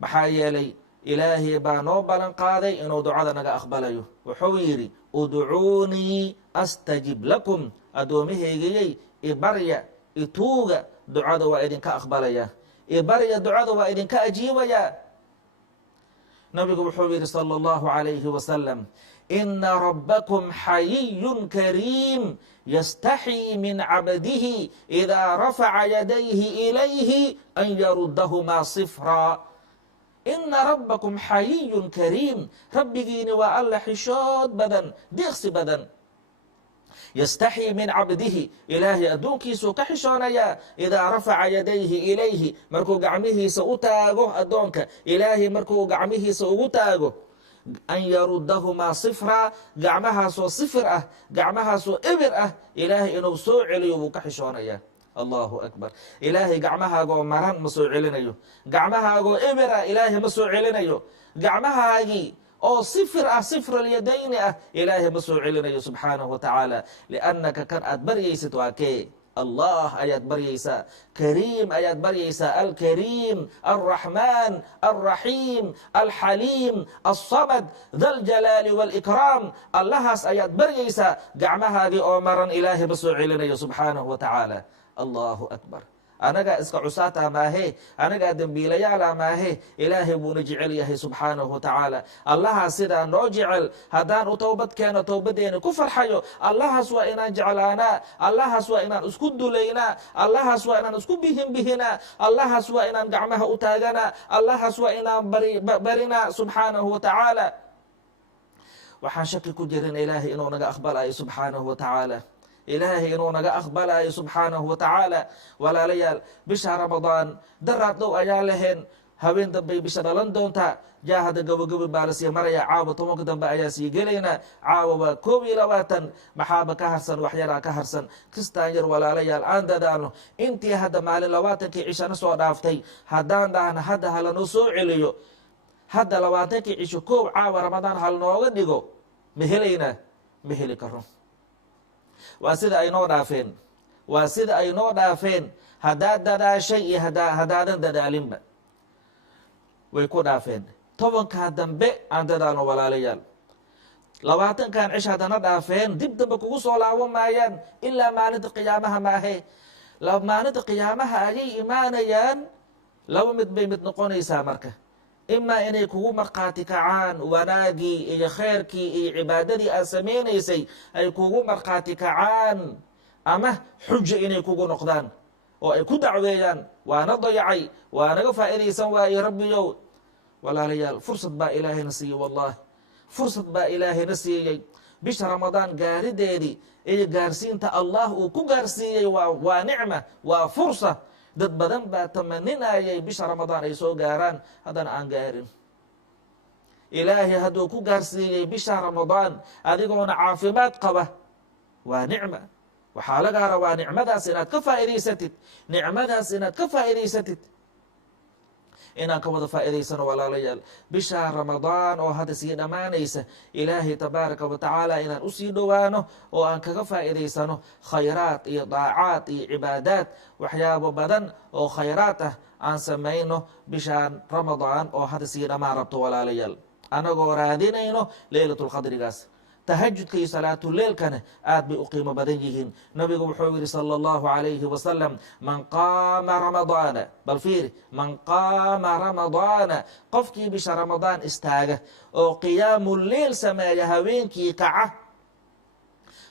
maxaa yeelay ilaahay baa noo ballan qaaday inuu ducada naga aqbalayo. wuxuu yidhi, udcuunii astajib lakum, addoomahaygiyey ibarya, ituuga, ducada waa idinka aqbalaya, ibarya, ducada waa idinka ajiibaya. nabigu wuxuu yidhi sala allahu calayhi wasalam, ina rabbakum xayiyun kariim yastaxii min cabdihi idaa rafaca yadayhi ilayhi an yaruddahumaa sifraa. ina rabbakum xayiyun kariim, rabbigiini waa alla xishood badan, deeqsi badan. yastaxii min cabdihi, ilaahay addoonkiisuu ka xishoonayaa, idaa rafaca yadayhi ilayhi, markuu gacmihiisa u taago addoonka, ilaahay markuu gacmihiisa ugu taago, an yaruddahumaa sifraa, gacmahaasoo sifir ah, gacmahaasoo ebir ah, ilaahay inuu soo celiyo wuu ka xishoonayaa. allahu akbar. ilaahay gacmahaagoo maran ma soo celinayo, gacmahaagoo ebir ah ilaahay ma soo celinayo, gacmahaagii oo sifir ah, sifralyadayni ah, ilaahay ma soo celinayo subxaanahu wa tacaala. liannaka kan aad baryaysid waa kee? allah ayaad baryaysaa, kariim ayaad baryaysaa, alkariim, alraxmaan, alraxiim, alxaliim, alsamad, daljalaali walikraam. allahaas ayaad baryaysaa, gacmahaagii oo maran ilaahay ma soo celinayo subxaanahu wa tacaala. allahu akbar. anagaa iska cusaata maahe, anagaa dembiilayaala maahe, ilaahay buuna jecel yahay subxaanahu wa tacaala. allahaas sidaa noo jecel, haddaan u towbad keeno towbadeena ku farxayo, allahaas waa inaan jeclaanaa, allahaas waa inaan isku dulaynaa, allahaas waa inaan isku bihinbihinaa, allahaas waa inaan gacmaha u taaganaa, allahaas waa inaan barinaa subxaanahu wa tacaala. waxaan shaki ku jirin ilaahay inuu naga aqbalayo subxaanahu wa tacaala, ilaahay inuu naga aqbalayo subxaanahu wa tacaala. walaalayaal, bisha ramadaan daraad dhow ayaa laheen, haween dambey bisha dhalan doontaa. jaa hadda gabogabo baa lasii maraya, caawa 10 dambe ayaa sii gelaynaa, caawa waa 21. maxaaba ka harsan, waxyaraa ka harsan. kistaan yar walaalayaal aan dadaalno, intii hadda maalin 20kii cishana soo dhaaftay, haddaan dhahna hadda halanoo soo celiyo, hadda 20kii cisho koow caawa ramadaan halanooga dhigo, ma helaynaa? ma heli karo. waa sida ay noo dhaafeen, waa sida ay noo dhaafeen. haddaad dadaashay iyo haddaadan dadaalinba way ku dhaafeen. 10kaa dambe aan dadaalno walaalayaal. 20kan cish haddana dhaafeen, dib dambe kugu soo laaban maayaan ilaa maalinta qiyaamaha maahe. maalinta qiyaamaha ayay imaanayaan. laba mid bay mid noqonaysaa marka, imaa inay kugu markhaati kacaan wanaagii iyo khayrkii iyo cibaadadii aad samaynaysay ay kugu markhaati kacaan, ama xujo inay kugu noqdaan oo ay ku dacweeyaan, waana dayacay, waa naga faa'iidaysan waaye rabbiyow. walaalayaal, fursad baa ilaahayna siiyey, wallahi fursad baa ilaahayna siiyey. bisha ramadaan gaarideedii iyo gaarsiinta allah uu ku gaarsiiyey waa nicma, waa fursa. dad badan baa tamaninayay bisha ramadaan ay soo gaaraan, haddana aan gaarin. ilaahay hadduu ku gaarsiiyey bisha ramadaan adigoona caafimaad qaba, waa nicma. waxaa lagaa rabaa nicmadaas inaad ka faa'iidaysatid, nicmadaas inaad ka faa'iidaysatid. inaan ka wada faa'iidaysano walaalayaal bisha ramadaan oo hadda sii dhammaanaysa ilaahay tabaaraka wa tacaala inaan usii dhowaano oo aan kaga faa'iidaysano khayraad iyo daacaad iyo cibaadaad waxyaabo badan oo khayraad ah aan samayno bishaan ramadaan oo hadda sii dhammaan rabto walaalayaal anagoo raadinayno leylatulqadrigaas tahajudka iyo salaatuleelkana aad bay u qiimo badan yihiin nabigu wuxuu yihi salى اllahu عalayhi wasalam man qaama ramadaana bal fiiri man qaama ramadaana qofkii bisha ramadaan istaaga oo qiyaamu leyl sameeya haweenkii kaca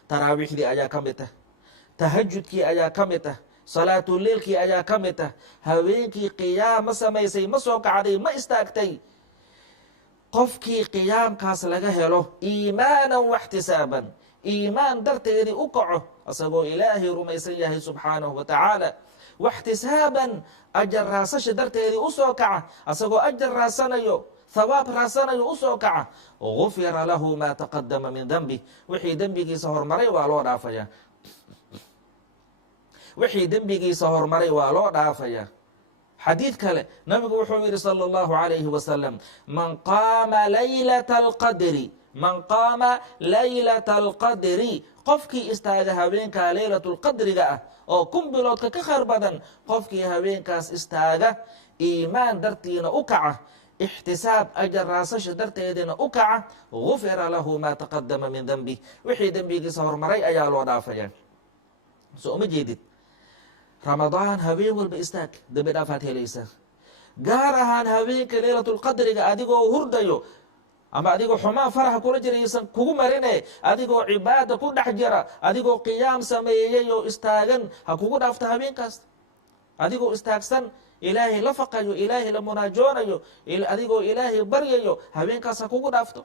taraawiixdii ayaa ka mid ah tahajudkii ayaa ka mid ah salaatuleelkii ayaa ka mid ah haweenkii qiyaam ma samaysay ma soo kacday ma istaagtay qofkii qiyaamkaas laga helo iimaanan waxtisaaban iimaan darteedii u kaco asagoo ilaahay rumaysan yahay subxaanahu wa tacaala waxtisaaban ajar raasasha darteedii usoo kaca asagoo ajar raasanayo thawaab raasanayo usoo kaca gufira lahu maa taqadama min denbi wixii dembigiisa hormaray waa loo dhaafaya wixii dembigiisa hormaray waa loo dhaafaya xadiid kale nabigu wuxuu yihi salى اllahu عalayhi wasalam man qaama laylata alqadri qofkii istaaga haweenkaa laylatulqadriga ah oo kun biloodka ka khayr badan qofkii haweenkaas istaaga iimaan dartiina u kaca ixtisaab ajar raasasha darteedina u kaca gufira lahu maa taqadama min denbi wixii dembigiisa hormaray ayaa loo dhaafaya so uma jeedid ramadaan habeen walba istaag dembi dhaafaad helaysaa gaar ahaan habeenka leylatulqadriga adigoo hurdayo ama adigoo xumaan faraxa kula jiraysan kugu marine adigoo cibaada ku dhex jira adigoo qiyaam sameeyey oo istaagan ha kugu dhaafto habeenkaas adigoo istaagsan ilaahay la faqayo ilaahay la munaajoonayo adigoo ilaahay baryayo habeenkaas ha kugu dhaafto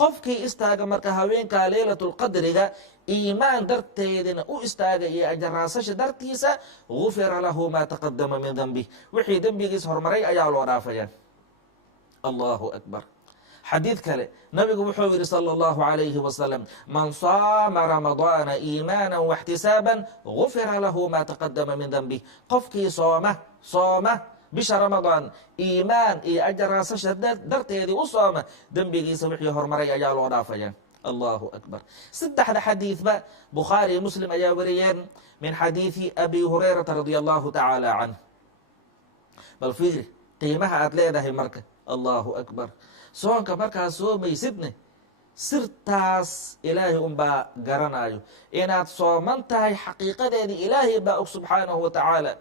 qofkii istaaga marka haweenka leylatulqadriga iimaan darteedina u istaaga iyo ajaraasasha dartiisa gufira lahu maa taqadama min denbi wixii dembigiisa hormaray ayaa loo dhaafaya allahu akbar xadiid kale nabigu wuxuu yihi salى اllahu عalayhi wasalam man saama ramadaana iimaana waxtisaaban gufira lahu maa taqadama min denbi qofkii sooma bisha ramadaan iimaan iyo ajaraasasha darteedii u sooma dembigiisa wixii hormaray ayaa loo dhaafaya allahu akbar saddexda xadiidba bukhaari muslim ayaa wariyeen min xadiidi abi hurayrata radia allahu tacaala canh bal fiiri qiimaha aad leedahay marka allahu akbar soonka markaad soomaysidne sirtaas ilaahay unbaa garanayo inaad sooman tahay xaqiiqadeedii ilaahay baa og subxaanahu wa tacaala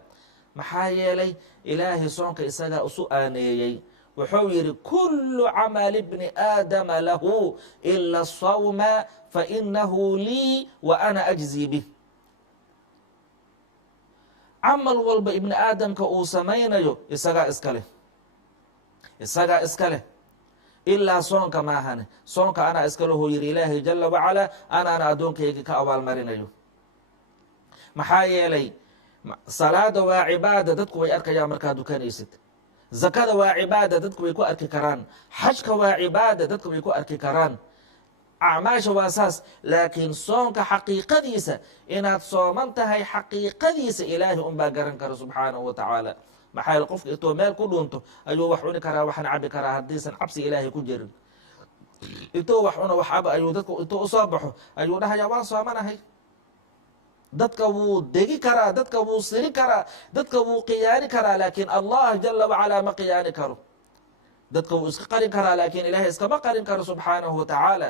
maxaa yeelay ilaahay soonka isagaa isu aaneeyey wuxuu yihi kulu camali bni aadama lahu ila asawma fainahu lii wa ana ajzi bih camal walba ibni aadamka uu samaynayo isagaa iska leh ilaa soonka maahane soonka anaa iskaleho yihi ilaahay jala wacalaa anaana addoonkayga ka abaalmarinayo maxaa yeelay salaada waa cibaada dadku way arkayaan markaad dukanaysid zakada waa cibaada dadku way ku arki karaan xajka waa cibaada dadku way ku arki karaan acmaasha waa saas laakiin soonka xaqiiqadiisa inaad sooman tahay xaqiiqadiisa ilaahay unbaa garan kara subxaanahu wa tacaala maxaa yeele qofka intoo meel ku dhunto ayuu wax cuni karaa waxna cabi karaa haddiisan cabsi ilaahay ku jirin intuu wax cuno wax cabo ayuu dadku intuu usoo baxo ayuu dhahayaa waan soomanahay dadka wuu degi karaa dadka wuu siri karaa dadka wuu qiyaani karaa laakiin allah jala wacalaa ma qiyaani karo dadka wuu iska qarin karaa laakiin ilaahay iskama qarin karo subxaanahu wa tacaala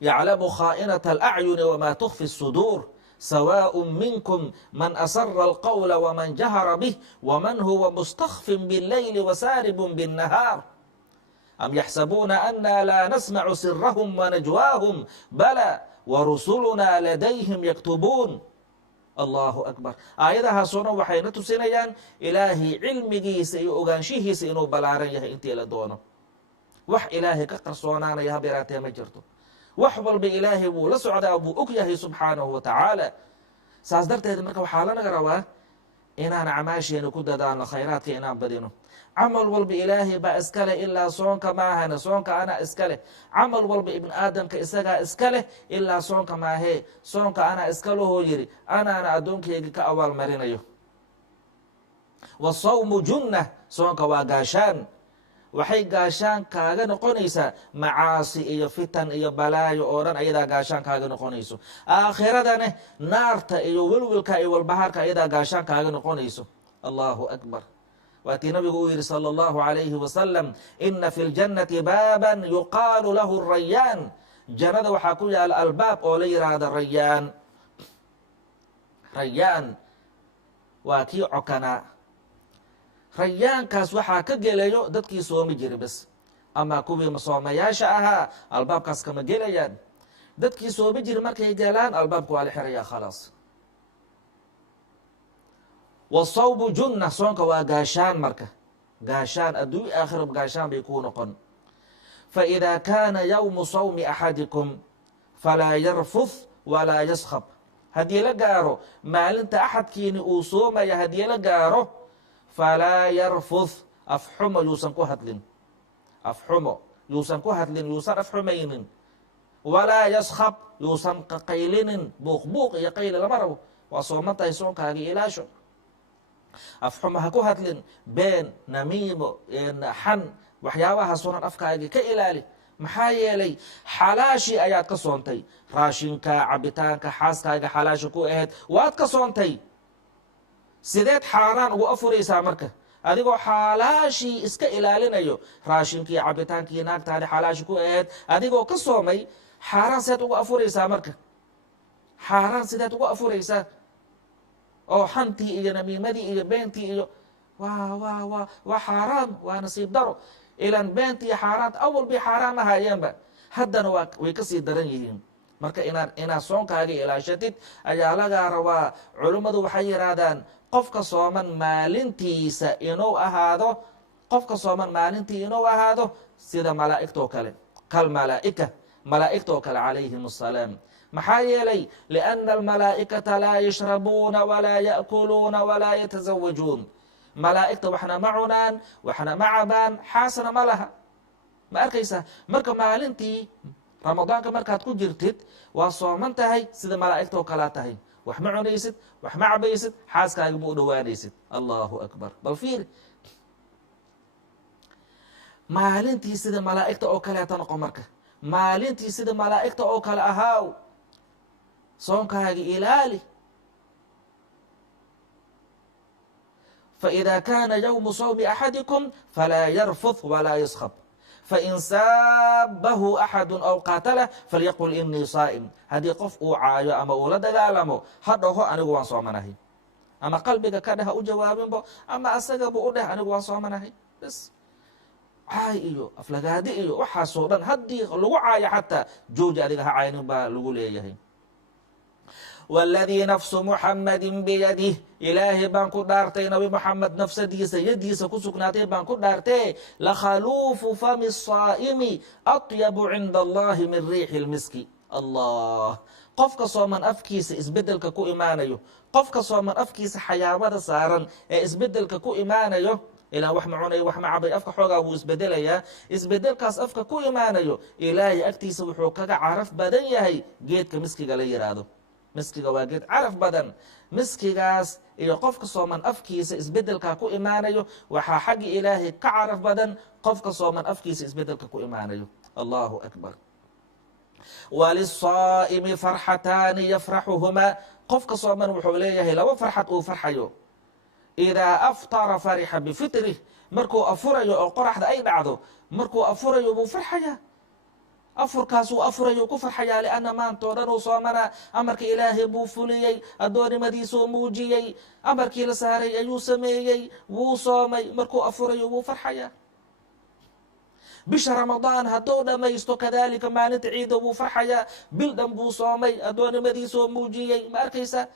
yaclamu khaa'inata alacyuni wamaa tukfi الsuduur sawaaء minkum man asara alqawla waman jahara bih waman huwa mustakfin biاlleyli wasaaribun biالnahaar am yaxsabuuna ana laa nasmacu sirahum wanajwaahum bala warusulunaa ladayhim yaktubuun allahu akbar aayadahaasoo dhan waxayna tusinayaan ilaahay cilmigiisa iyo ogaanshihiisa inuu ballaaran yahay intii la doono wax ilaahay ka qarsoonaanaya haba yaraatee ma jirto wax walba ilaahay wuu la socdaa buu og yahay subxaanahu wa tacaala saas darteed marka waxaa lanaga rabaa inaan acmaasheena ku dadaalno khayraadka inaan badino camal walba ilaahay baa iska leh ilaa soonka maahane soonka anaa iska leh camal walba ibn aadamka isagaa iska leh ilaa soonka maahee soonka anaa iska lahoo yiri anaana addoonkeyga ka abaalmarinayo wasawmu junna, soonka waa gaashaan. waxay gaashaan kaaga noqonaysaa macaasi iyo fitan iyo balaayo oo dhan ayadaa gaashaan kaaga noqonayso. aakhiradane naarta iyo welwelka iyo walbahaarka ayadaa gaashaan kaaga noqonayso. allahu akbar. waatii nabigu uu yihi salى اllahu alayhi wasalam, ina fi ljannati baaban yuqaalu lahu rayaan. jannada waxaa ku yaala albaab oo la yihahda rayaan. rayaan waa kii cokanaa. rayaankaas waxaa ka gelayo dadkii soomi jiri bas, ama kuwii masoomayaasha ahaa albaabkaas kama gelayaan. dadkii soomi jiri markay galaan albaabka waa la xirayaa khalaas. wasawmu junna, soonka waa gaashaan. marka gaashaan adduuny aakhirab gaashaan bay kuu noqon. faإida kaana yowmu sawmi axadikum falaa yarfuth walaa yaskhab. haddii la gaaro maalinta axadkiini uu soomaya, haddii la gaaro falaa yarfuth, afxumo yuusan ku hadlin. afxumo yuusan ku hadlin, yuusan afxumaynin. walaa yaskhab, yuusan qaylinin. buuq iyo qayli lama rabo. waa sooman tahay, soonkaagii ilaasho. afxumo ha ku hadlin. been, namiimo, xan, waxyaabahaas oo dhan afkaagii ka ilaali. maxaa yeelay xalaashii ayaad ka soontay. raashinka, cabitaanka, xaaskaaga xalaasha ku ahayd waad ka soontay. sideed xaaraan ugu afuraysaa marka? adigoo xalaashii iska ilaalinayo, raashinkii, cabitaankii, naagtaadi xalaashi ku ahayd adigoo ka soomay, xaaraan sideed ugu afuraysaa marka? xaaraan sideed ugu afuraysaa? oo xantii iyo namiimadii iyo beentii iyo waa xaaraam. waa nasiib daro. ilan beentii xaaraanta awal bay xaaraam ahaayeenba, haddana way kasii daran yihiin. marka inaad soonkaaga ilaashatid ayaa lagaa rabaa. culimmadu waxay yidhaahdaan qofka sooman maalintiisa inuu ahaado, qofka sooman maalintii inuu ahaado sida malaa'igtoo kale, kal malaa'ika, malaa'igtoo kale calayhim assalaam. maxaa yeelay lianna almalaa'ikata laa yashrabuuna walaa ya'kuluuna walaa yatazawajuun. malaa'igta waxna ma cunaan, waxna ma cabaan, xaasna ma laha. ma arkaysaa? marka maalintii ramadaanka markaad ku jirtid waa sooman tahay, sida malaa'igtoo kalaa tahay. wax ma cunaysid, wax ma cabaysid, xaaskaaga ma u dhowaanaysid. allahu akbar. bal fiiri, maalintii sida malaa'igta oo kaleeta noqo. marka maalintii sida malaa'igta oo kale ahaaw, soonkaagi ilaali. faإida kaana yowmu sawmi axadikum falaa yarfuth walaa yaskhab. fain saabahu axadu aw qaatalah falyaqul inii saa'im. haddii qof uu caayo ama uu la dagaalamo, ha dhaho anigu waan soomanahay. ama qalbiga ka dheh, ha u jawaabinbo, ama asagabu u dheh anigu waan soomanahay. bas caay iyo aflagaadi iyo waxaasoo dhan haddii lagu caayo xataa jooji, adiga ha caynin baa lagu leeyahay. wاladii nafsu muxamadi biyadih, ilaahay baan ku dhaartay nabi muxamed nafsadiisa yadiisa ku sugnaatay baan ku dhaartee, lakhaluufu fami الsaa'imi aطyabu cinda allahi min riixi اlmiski. allah, qofka sooman afkiisa isbedelka ku imaanayo, qofka sooman afkiisa xayaabada saaran ee isbedelka ku imaanayo, ilaa wax ma cunayo, wax ma cabay, afka xoogaa wuu isbedelayaa. isbedelkaas afka ku imaanayo ilaahay agtiisa wuxuu kaga caraf badan yahay geedka miskiga la yidhaahdo. miskiga waa geed caraf badan. miskigaas iyo qofka sooman afkiisa isbedelkaa ku imaanayo waxaa xagga ilaahay ka caraf badan qofka sooman afkiisa isbedelka ku imaanayo. allahu akbar. walisaa'imi farxataani yafraxuhumaa, qofka sooman wuxuu leeyahay laba farxad uu farxayo. idaa aftara farixa bifitrih, markuu afurayo oo qoraxda ay dhacdo, markuu afurayo buu farxayaa. afurkaasuu afurayo ku farxayaa, lianna maantoo dhan uu soomanaa. amarka ilaahay buu fuliyey, addoonnimadiisuu muujiyey, amarkii la saaray ayuu sameeyey, wuu soomay. markuu afurayo wuu farxayaa. bisha ramadaan hadduu dhammaysto kadaalika maalinta ciida wuu farxayaa. bil dhan buu soomay, addoonnimadiisuu muujiyey. ma arkaysa?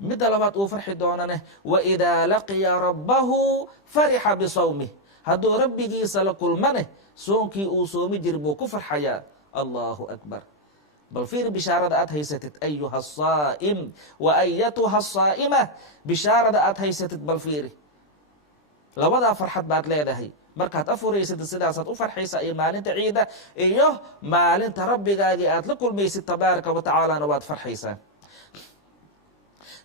midda labaad uu farxi doonane, waidaa laqiya rabbahu farixa bisawmih, hadduu rabbigiisa la kulmane soonkii uu soomi jir buu ku farxayaa. allahu akbar. bal fiir bishaarada aad haysatid ayuha asaa'im wa ayatuha asaa'ima, bishaarada aad haysatid bal fiiri. labadaa farxad baad leedahay. markaad afuraysid sidaasaad u farxaysa, iyo maalinta ciida iyo maalinta rabbigaagii aad la kulmaysid tabaaraka wa tacaalana waad farxaysaa.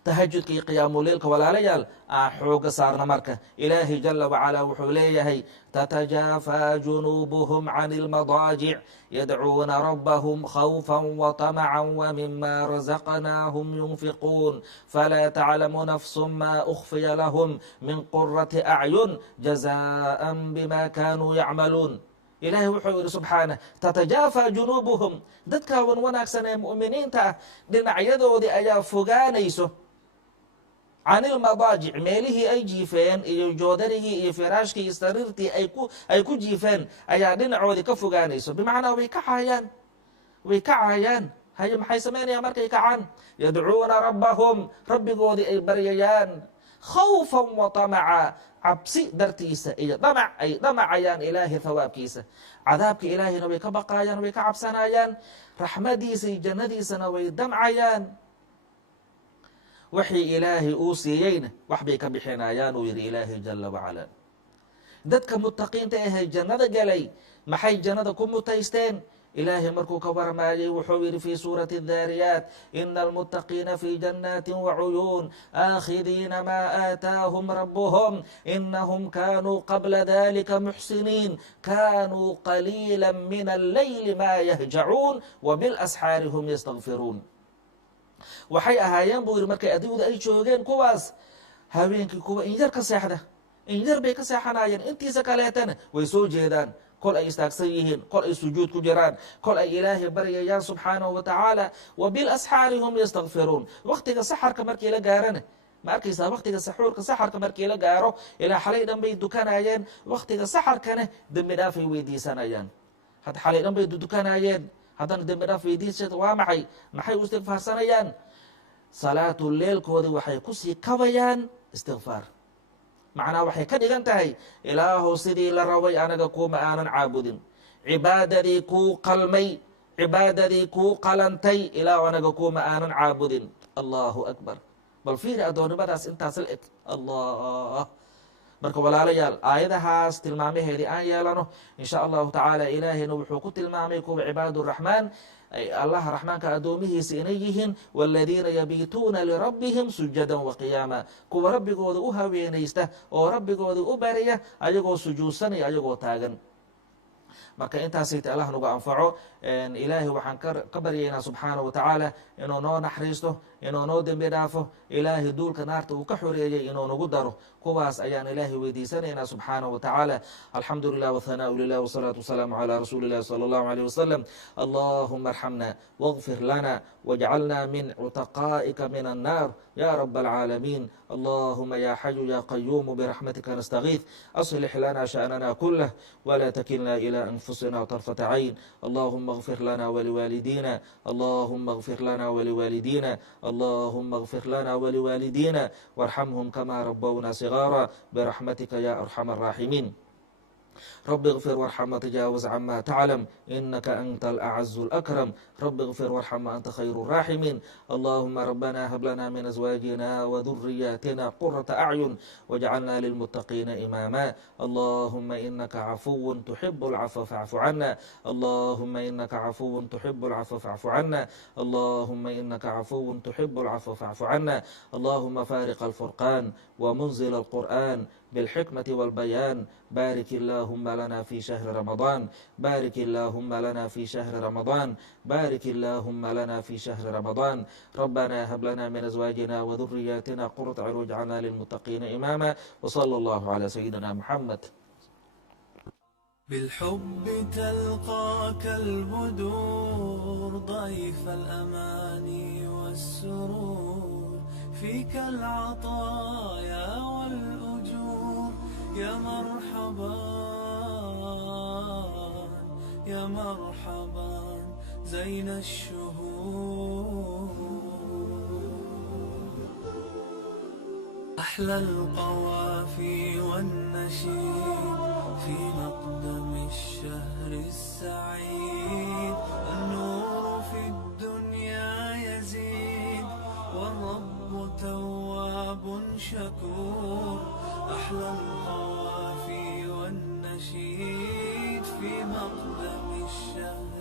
tahajudka iyo qiyaamuleylka walaalayaal aan xooga saarna marka. ilaahay jala wacalaa wuxuu leeyahay tatajaafaa junuubuhum can ilmadaajic yadcuuna rabbahum khawfan waطamacan wmima razaqnaahum yunfiquun falaa taclamu nafsu ma ukhfiya lahum min qurati acyun jazaan bima kaanuu yacmaluun. ilaahay wuxuu yidhi subxaanah tatajaafaa junuubuhum, dadkaa wan wanaagsan ee mu'miniinta ah dhinacyadoodii ayaa fogaanayso can ilmadaajic, meelihii ay jiifeen iyo joodarigii iyo firaashkii iyo sariirtii ay ku jiifeen ayaa dhinacoodii ka fogaanayso. bimacnaa way kacayaan. haye maxay samaynayaan markay kacaan? yadcuuna rabbahum, rabbigoodii ay baryayaan, khawfan wa tamaca, cabsi dartiisa iyo dhamac ay dhamacayaan ilaahay thawaabkiisa. cadaabka ilaahayna way ka baqayaan, way ka cabsanayaan, raxmadiisa iyo jannadiisana way damcayaan. waxii ilaahay uu siiyeyna wax bay ka bixinayaan uu yidhi ilaahay jala wacala. dadka mutaqiinta ahay jannada galay maxay jannada ku mutaysteen? ilaahay markuu ka warmaayay wuxuu yidhi fi suurati الdaariyaat ina almutaqiina fi jannaati wacuyuun aakhidiina maa aataahum rabuhum inahum kaanuu qabla dalika muxsiniin kaanuu qaliila min allayli maa yahjacuun wabilasxaari hum yastakfiruun. waxay ahaayeen buu yidhi markay adduunyada ay joogeen kuwaas habeenkii kuwa in yar ka seexda, in yar bay ka seexanayeen, intiisa kaleetana way soo jeedaan. kol ay istaagsan yihiin, kol ay sujuud ku jiraan, kol ay ilaahay baryayaan subxaanahu wa tacaala. wabilasxaari hum yastakfiruun. waktiga saxarka markii la gaarana ma arkaysaa, waktiga saxuurka saxarka markii la gaaro ilaa xalay dhan bay dukanayeen, waktiga saxarkana dembi dhaafay weydiisanayaan. hadda xalay dhan bay dukanayeen, haddana dembi dhaaf weydiisata waa maxay? maxay u istigfaarsanayaan? salaatu leelkoodii waxay kusii kabayaan istigfaar. macnaa waxay ka dhigan tahay ilaahow sidii la rabay anaga kuuma aanan caabudin, cibaadadii kuu qalmay, cibaadadii kuu qalantay ilaahu anaga kuuma aanan caabudin. allahu akbar. bal fiiri addoonnimadaas intaas la eg. allah. marka walaalayaal aayadahaas tilmaamaheedii aan yeelano in sha allahu tacaala. ilaahayna wuxuu ku tilmaamay kuwa cibaaduraxmaan, allaha raxmaanka addoomihiisa inay yihiin waaladiina yabiituuna lirabbihim sujadan waqiyaama, kuwa rabbigooda u haweenaysta oo rabbigooda u barya ayagoo sujuudsanaya ayagoo taagan. marka intaasayta allah nagu anfaco. ilaahay waxaan ka baryaynaa subxaanahu wa tacaala inuu noo naxariisto, inuu noo dembi dhaafo, ilaahay duulka naarta uu ka xoreeyey inuu nagu daro. kuwaas ayaan ilaahay weydiisanaynaa subxaanahu wa tacaala. alxamdu lilah wthanaau lilah wsalaatu wasalaamu calaa rasuuli illahi sala allahu alayh wasalam. allahuma arxamna wاغfir lana wاjcalna min cutaqaa'ika min annaar ya rab alcaalamiin. allahuma ya xayu ya qayuumu biraxmatika nastagiith aslix lana sha'nana kulah wla takilna ila anfusina طرفة عين. اللهم اغفر لنا ولوالدينا، اللهم اغفر لنا ولوالدينا، اللهم اغفر لنا ولوالدينا وارحمهم كما ربونا صغارا برحمتك يا أرحم الراحمين. رب اغفر وارحم وتجاوز عما تعلم إنك أنت الأعز الأكرم. رب اغفر وارحم وأنت خير الراحمين. اللهم ربنا هب لنا من أزواجنا وذرياتنا قرة أعين واجعلنا للمتقين إماما. اللهم إنك عفو تحب العفو فاعف عنا. اللهم إنك عفو تحب العفو فاعف عنا. اللهم إنك عفو تحب العفو فاعف عنا. اللهم فارق الفرقان ومنزل القرآن بالحكمة والبيان. بارك اللهم لنا في شهر رمضان، بارك اللهم لنا في شهر رمضان، بارك اللهم لنا في شهر رمضان. ربنا هب لنا من أزواجنا وذرياتنا قرة أعين واجعلنا للمتقين إماما. وصلى الله على سيدنا محمد. بالحب تلقاك البدور ضيف الأماني والسرور، فيك العطايا والأجور. يا مرحبا يا مرحبا زين الشهور. أحلى القوافي والنشيد في مقدم الشهر السعيد. النور في الدنيا يزيد والرب تواب شكور. أحلى القوافي والنشيد في مقدم الشهر